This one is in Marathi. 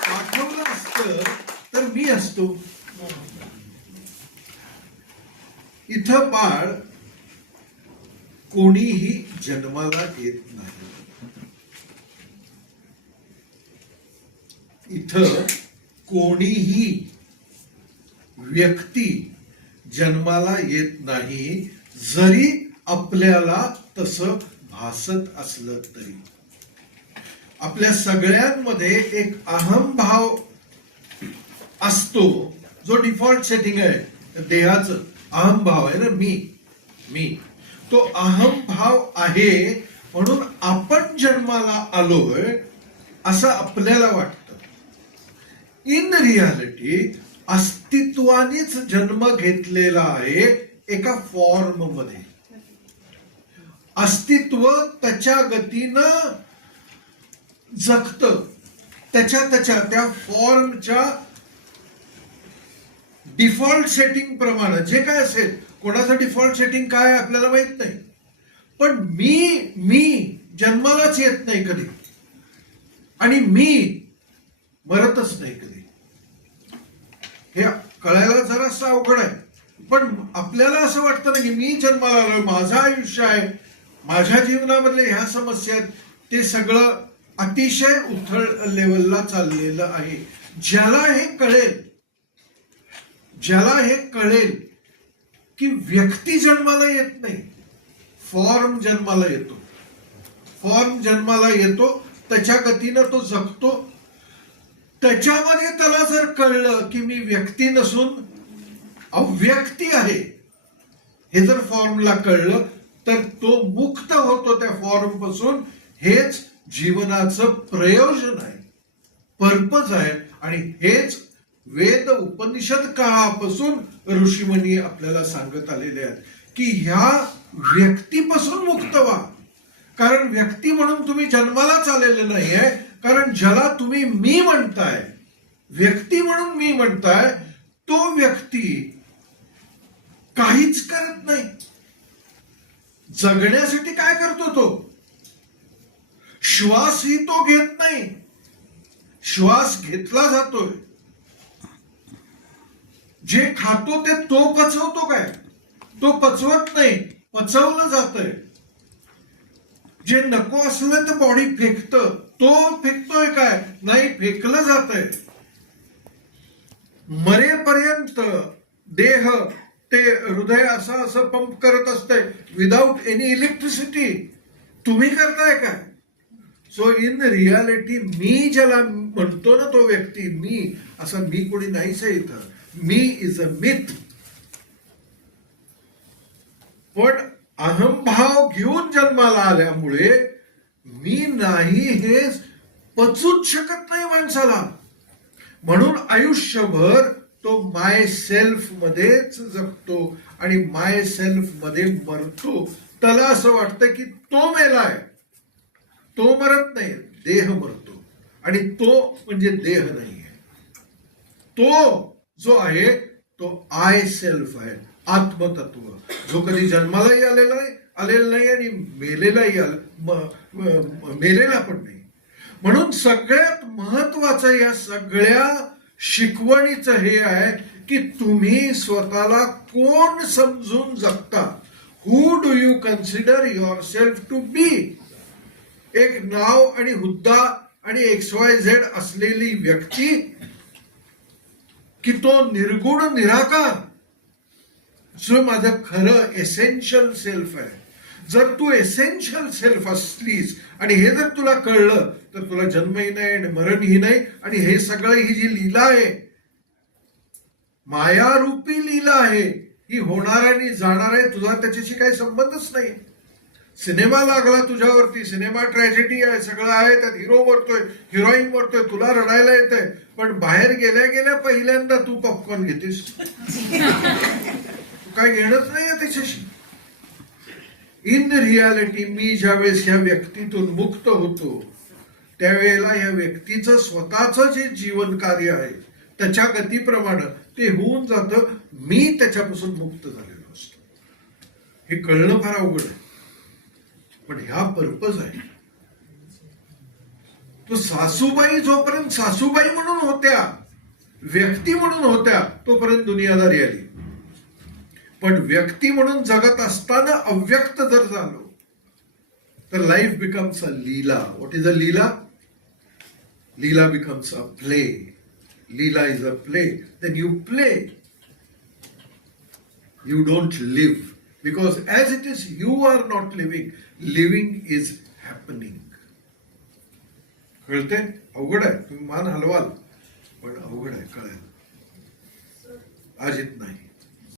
पाठवलं असत तर मी असतो. इथं बाळ कोणीही जन्माला येत नाही. इथं कोणीही व्यक्ती जन्माला येत नाही जरी आपल्याला तसं भासत असलं तरी. आपल्या सगळ्यांमध्ये एक अहम भाव असतो. जो डिफॉल्ट सेटिंग आहे देहाचं अहम भाव आहे ना मी मी. तो अहम भाव आहे म्हणून आपण जन्माला आलोय असं आपल्याला वाटत. इन रियालिटी अस्तित्वानेच जन्म घेतलेला आहे एका फॉर्ममध्ये. अस्तित्व त्याच्या गतीनं जगत. त्याच्या त्याच्या त्या फॉर्मच्या डिफॉल्ट सेटिंग प्रमाणे. जे काय असेल कोणाचं डिफॉल्ट सेटिंग काय आपल्याला माहीत नाही. पण मी मी जन्मालाच येत नाही कधी. आणि मी मरतच नाही कधी. हे कळायला जरासं अवघड आहे. पण आपल्याला असं वाटतं ना की मी जन्माला आलोय माझं आयुष्य आहे. माझ्या जीवनामधले ह्या समस्या आहेत, ते सगळं अतिशय उथळ लेवलला चाललेलं आहे. ज्याला हे कळेल ज्याला हे कळेल की व्यक्ती जन्माला येत नाही फॉर्म जन्माला येतो. फॉर्म जन्माला येतो त्याच्या गतीनं तो जगतो. त्याच्यामध्ये त्याला जर कळलं की मी व्यक्ती नसून अव्यक्ती आहे हे जर फॉर्मला कळलं तर तो मुक्त होतो त्या फॉर्मपासून. हेच जीवनाचं प्रयोजन आहे. पर्पज आहे. आणि हेच वेद उपनिषद काळापासून ऋषीमणी आपल्याला सांगत आलेले आहेत की ह्या व्यक्तीपासून मुक्त व्हा. कारण व्यक्ती म्हणून तुम्ही जन्मालाच आलेले नाही आहे कारण ज्याला तुम्ही मी म्हणताय व्यक्ती म्हणून मी म्हणताय तो व्यक्ती काहीच करत नाही. जगण्यासाठी काय करतो तो? श्वासही तो घेत नाही. श्वास घेतला जातोय. जे खातो ते तो पचवतो काय? तो पचवत नाही पचवलं जातंय. जे नको असलं तर बॉडी फेकत. तो फेकतोय काय? नाही फेकलं जातंय. मरेपर्यंत देह ते हृदय असं असं पंप करत असतंय. विदाऊट एनी इलेक्ट्रिसिटी तुम्ही करताय काय? सो इन रियालिटी मी ज्याला म्हणतो ना तो व्यक्ती मी असं मी कोणी नाहीच आहे इथं मी इज अ मिथ पण अहंभाव घेऊन जन्माला आल्यामुळे मी नाही हे पचूच शकत नाही माणसाला. म्हणून आयुष्यभर तो माय सेल्फ मध्येच जगतो आणि माय सेल्फमध्ये मरतो. त्याला असं वाटतं की तो मेलाय. तो मरत नाही देह मरतो. आणि तो म्हणजे देह नाही आहे तो जो आहे तो आय सेल्फ आहे आत्मतत्व. जो कधी जन्मालाही आलेला आहे आलेला नाही आणि मेलेलाही मेलेला पण नाही. म्हणून सगळ्यात महत्वाचं या सगळ्या शिकवणीचं हे आहे की तुम्ही स्वतःला कोण समजून जगता who do you consider yourself to be एक नाव आणि हुद्दा आणि एक्स वाय झेड असलेली व्यक्ती की तो निर्गुण निराकार. जो माझं खरं एसेन्शियल सेल्फ आहे. जर तू एसेन्शियल सेल्फ असलीस आणि हे जर तुला कळलं तर तुला जन्मही नाही आणि मरणही नाही. आणि हे सगळं ही जी लीला आहे मायारूपी लीला आहे ही होणार आणि जाणार आहे तुझा त्याच्याशी काही संबंधच नाही. सिनेमा लागला तुझ्यावरती सिनेमा ट्रॅजेडी आहे सगळं आहे त्यात हिरो मरतोय हिरोईन मरतोय तुला रडायला येतंय. पण बाहेर गेल्या गेल्या पहिल्यांदा तू पॉपकॉर्न घेतेस. तू काय घेणंच नाहीये त्याच्याशी. इन रियालिटी मी ज्यावेळेस ह्या व्यक्तीतून मुक्त होतो त्यावेळेला ह्या व्यक्तीचं स्वतःच जे जीवन कार्य आहे त्याच्या गतीप्रमाणे ते होऊन जातं. मी त्याच्यापासून मुक्त झालेलो असतो. हे कळणं फार अवघड आहे. पण ह्या पर्पज आहे. तो सासूबाई जोपर्यंत सासूबाई म्हणून होत्या व्यक्ती म्हणून होत्या तोपर्यंत दुनियादारी आली. पण व्यक्ती म्हणून जगत असताना अव्यक्त जर झालो तर life becomes a leela what is a leela leela becomes a play leela is a play then you play you don't live because as it is you are not living living is happening कळते अवघड आहे. तुम्ही मान हलवाल. पण अवघड आहे. कळायला आज येत नाही.